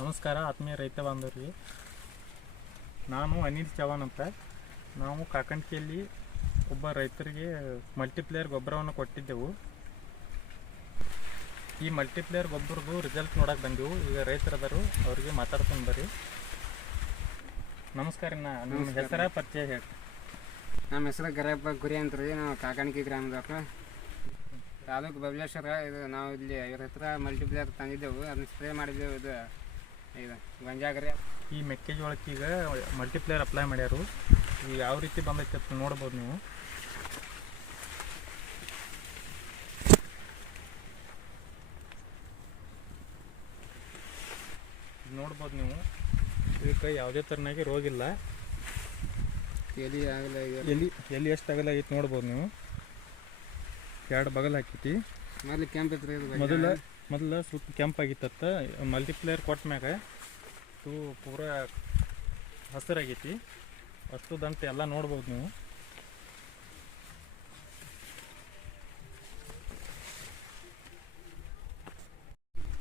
ನಮಸ್ಕಾರ ಆತ್ಮೀಯ ರೈತ ಬಾಂಧವರಿಗೆ. ನಾನು ಅನಿಲ್ ಚವಾನ್ ಅಂತ. ನಾವು ಕಾಕಂಟಿಯಲ್ಲಿ ಒಬ್ಬ ರೈತರಿಗೆ ಮಲ್ಟಿಪ್ಲೇಯರ್ ಗೊಬ್ಬರವನ್ನು ಕೊಟ್ಟಿದ್ದೆವು. ಈ ಮಲ್ಟಿಪ್ಲೇಯರ್ ಗೊಬ್ಬರದು ರಿಸಲ್ಟ್ ನೋಡಕ್ಕೆ ಬಂದೆವು. ಈಗ ರೈತರದರು ಅವರಿಗೆ ಮಾತಾಡ್ಕೊಂಡು ಬರ್ರಿ. ನಮಸ್ಕಾರ ನಾ ನಿಮ್ಮ ಹೆಸರ ಪರಿಚಯ ಹೇಳಿ. ನಮ್ಮ ಹೆಸರು ಗರಪ್ಪ ಗುರಿ ಅಂತ ರೀ ನಾವು ಕಾಕಾಣಿಕೆ ಗ್ರಾಮದವ್ರು ತಾಲೂಕು ಬಬಲೇಶ್ವರ. ಇದು ನಾವು ಇಲ್ಲಿ ಇವ್ರ ಹತ್ರ ಮಲ್ಟಿಪ್ಲೇಯರ್ ತಂದಿದ್ದೆವು. ಅದನ್ನ ಸ್ಪ್ರೇ ಮಾಡಿದ್ದೆವು. ಇದು ಇದು ಗೊಂಜಾಗರಿ ಈ ಮೆಕ್ಕೆಜೋಳಕ್ಕೆ ಈಗ ಮಲ್ಟಿಪ್ಲೇಯರ್ ಅಪ್ಲೈ ಮಾಡ್ಯಾರು. ಈಗ ಯಾವ ರೀತಿ ಬಂದೈತೆ ಅಂತ ನೋಡ್ಬೋದು ನೀವು. ನೋಡ್ಬೋದು ನೀವು. ಇದಕ್ಕೆ ಯಾವುದೇ ಥರನಾಗಿ ರೋಗಿಲ್ಲ ಎಲಿ ಆಗಲಿ ಎಲಿ ಎಲಿ ಎಷ್ಟು ಆಗಲ ಐತಿ ನೋಡ್ಬೋದು ನೀವು. ಎರಡು ಬಗಲ್ ಹಾಕೈತಿ. ಮೊದಲು ಕೆಂಪು ಮೊದಲ ಮೊದಲ ಸ್ವಲ್ಪ ಕೆಂಪಾಗಿತ್ತತ್ತ ಮಲ್ಟಿಪ್ಲೇಯರ್ ಕೊಟ್ಟ ಮ್ಯಾಗ ಇದು ಪೂರ ಹಸಿರಾಗೈತಿ. ಅಷ್ಟು ಎಲ್ಲ ನೋಡ್ಬೋದು ನೀವು.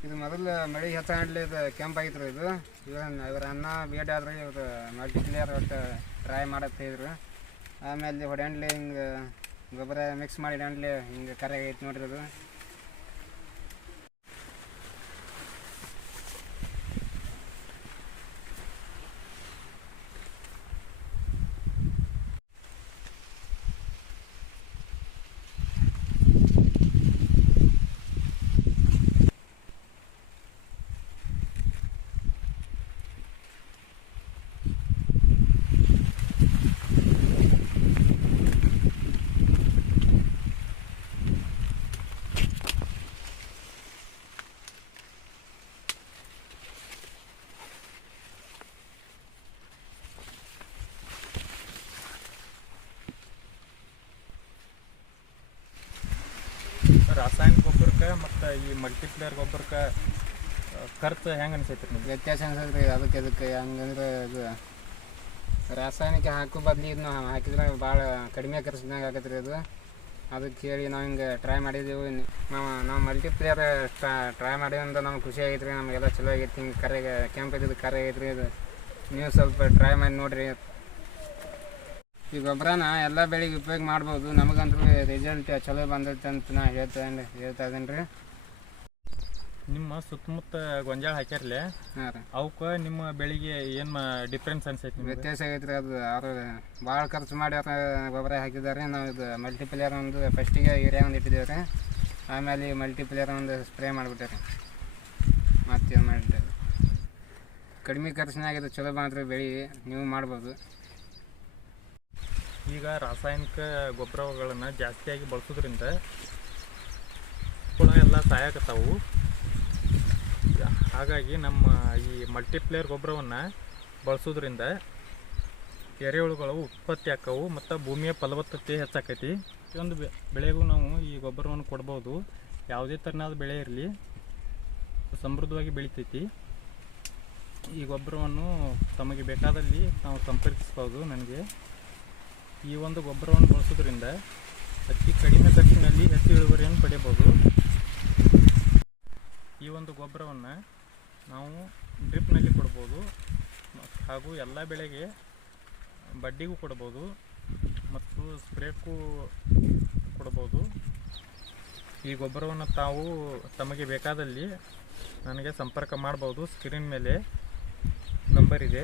ಇದು ಮೊದಲು ಮಳೆ ಹೆಚ್ಚಾಗಲಿ ಇದು ಕೆಂಪಾಗಿತ್ತು ಇದು. ಇವಾಗ ಇವ್ರ ಅನ್ನ ಬೇಡ ಆದ್ರೆ ಇವ್ರು ಮಲ್ಟಿಪ್ಲೇಯರ್ ಒಟ್ಟು ಟ್ರೈ ಮಾಡತ್ತೆ ಇದ್ರು. ಆಮೇಲೆ ಹೊಡೆಂಡ್ಲಿ ಹಿಂಗೆ ಗೊಬ್ಬರ ಮಿಕ್ಸ್ ಮಾಡಿ ಹೊಡೆಂಡ್ಲಿ ಹಿಂಗೆ ಕರೆ ಐತೆ ನೋಡ್ರಿ ಅದು. ರಾಸಾಯನಿಕ ಗೊಬ್ಬರಕ್ಕೆ ಮತ್ತು ಈ ಮಲ್ಟಿಪ್ಲೇಯರ್ ಗೊಬ್ಬರಕ್ಕೆ ಖರ್ಚು ಹೆಂಗೆ ಅನ್ಸೈತ್ರಿ ನಿಮ್ಗೆ? ವ್ಯತ್ಯಾಸ ರೀ ಅದಕ್ಕೆ ಅದಕ್ಕೆ ಹಂಗಂದ್ರೆ ಇದು ರಾಸಾಯನಿಕ ಹಾಕೋ ಬದ್ಲಿ ಇದನ್ನ ಹಾಕಿದ್ರೆ ಭಾಳ ಕಡಿಮೆ ಖರ್ಚಿನಾಗ ಆಗತ್ತೆ ರೀ ಅದು. ಅದಕ್ಕೆ ಹೇಳಿ ನಾವು ಹಿಂಗೆ ಟ್ರೈ ಮಾಡಿದ್ದೀವಿ ನಾವು ನಾವು ಮಲ್ಟಿಪ್ಲೇಯರ್ ಟ್ರೈ ಮಾಡಿದ್ರಿಂದ ನಮ್ಗೆ ಖುಷಿ ಆಗೈತೆ ರೀ ನಮಗೆಲ್ಲ ಚಲೋ ಆಗೈತಿ, ಹಿಂಗೆ ಕರೆಗೆ ಕೆಂಪು ಇದ್ದಿದ್ದು ಕರೆ ಆಗೈತೆ ರೀ ಇದು ನೀವು ಸ್ವಲ್ಪ ಟ್ರೈ ಮಾಡಿ ನೋಡಿರಿ. ಈ ಗೊಬ್ಬರನ ಎಲ್ಲ ಬೆಳೆಗೆ ಉಪಯೋಗ ಮಾಡ್ಬೋದು. ನಮಗಂತೂ ರಿಸಲ್ಟ್ ಚಲೋ ಬಂದೈತೆ ಅಂತ ನಾ ಹೇಳ್ತೇನೆ ಹೇಳ್ತಾ ಇದ್ದೀನಿ. ರೀ ನಿಮ್ಮ ಸುತ್ತಮುತ್ತ ಗೊಂಜಾಳ ಹಾಕ್ಯಾರಲೆ? ಹಾಂ ರೀ. ಅವಕ್ಕೆ ನಿಮ್ಮ ಬೆಳಿಗ್ಗೆ ಏನು ಡಿಫ್ರೆನ್ಸ್ ಅನ್ಸೈತಿ ವ್ಯತ್ಯಾಸ ಆಗೈತೆ ರೀ ಅದು. ಅವರು ಭಾಳ ಖರ್ಚು ಮಾಡಿ ಅವ್ರ ಗೊಬ್ಬರ ಹಾಕಿದ್ದಾರೆ. ನಾವು ಇದು ಮಲ್ಟಿಪ್ಲೇಯರ್ ಒಂದು ಫಸ್ಟಿಗೆ ಯೂರಿಯಾ ಒಂದು ಇಟ್ಟಿದ್ದೇವೆ ರೀ ಆಮೇಲೆ ಈ ಮಲ್ಟಿಪ್ಲೇಯರ್ ಒಂದು ಸ್ಪ್ರೇ ಮಾಡಿಬಿಟ್ಟೆ ಮತ್ತೆ ಇದು ಮಾಡಿದ್ದೇವೆ ಕಡಿಮೆ ಖರ್ಚಿನಾಗಿದೆ ಚಲೋ ಬಂದ್ರೆ ಬೆಳೆ ನೀವು ಮಾಡ್ಬೋದು. ಈಗ ರಾಸಾಯನಿಕ ಗೊಬ್ಬರಗಳನ್ನು ಜಾಸ್ತಿಯಾಗಿ ಬಳಸೋದ್ರಿಂದ ಹುಳ ಎಲ್ಲ ಸಾಯಕತ್ತಾವು. ಹಾಗಾಗಿ ನಮ್ಮ ಈ ಮಲ್ಟಿಪ್ಲೇಯರ್ ಗೊಬ್ಬರವನ್ನು ಬಳಸೋದ್ರಿಂದ ಎರೆಹುಳುಗಳು ಉತ್ಪತ್ತಿ ಆಕ್ಕವು ಮತ್ತು ಭೂಮಿಯ ಫಲವತ್ತತೆ ಹೆಚ್ಚಾಕೈತಿ. ಪ್ರತಿಯೊಂದು ಬೆಳೆಗೂ ನಾವು ಈ ಗೊಬ್ಬರವನ್ನು ಕೊಡ್ಬೋದು. ಯಾವುದೇ ಥರನಾದ ಬೆಳೆ ಇರಲಿ, ಸಮೃದ್ಧವಾಗಿ ಬೆಳಿತೈತಿ. ಈ ಗೊಬ್ಬರವನ್ನು ತಮಗೆ ಬೇಕಾದಲ್ಲಿ ನಾವು ಸಂಪರ್ಕಿಸ್ಬೋದು ನನಗೆ. ಈ ಒಂದು ಗೊಬ್ಬರವನ್ನು ಬಳಸೋದ್ರಿಂದ ಅತಿ ಕಡಿಮೆ ಖರ್ಚಿನಲ್ಲಿ ಹೆಚ್ಚು ಇಳುವರಿಯನ್ನು ಪಡೆಯಬಹುದು. ಈ ಒಂದು ಗೊಬ್ಬರವನ್ನು ನಾವು ಡ್ರಿಪ್ನಲ್ಲಿ ಕೊಡ್ಬೋದು. ಹಾಗೂ ಎಲ್ಲ ಬೆಳೆಗೆ ಬಡ್ಡಿಗೂ ಕೊಡ್ಬೋದು ಮತ್ತು ಸ್ಪ್ರೇಕ್ಕೂ ಕೊಡ್ಬೋದು. ಈ ಗೊಬ್ಬರವನ್ನು ತಾವು ತಮಗೆ ಬೇಕಾದಲ್ಲಿ ನನಗೆ ಸಂಪರ್ಕ ಮಾಡ್ಬೋದು. ಸ್ಕ್ರೀನ್ ಮೇಲೆ ನಂಬರ್ ಇದೆ.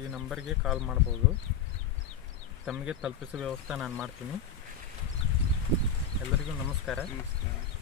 ಈ ನಂಬರ್ಗೆ ಕಾಲ್ ಮಾಡ್ಬೋದು. ತಮಗೆ ತಲುಪಿಸೋ ವ್ಯವಸ್ಥೆ ನಾನು ಮಾಡ್ತೀನಿ. ಎಲ್ಲರಿಗೂ ನಮಸ್ಕಾರ. ನಮಸ್ಕಾರ.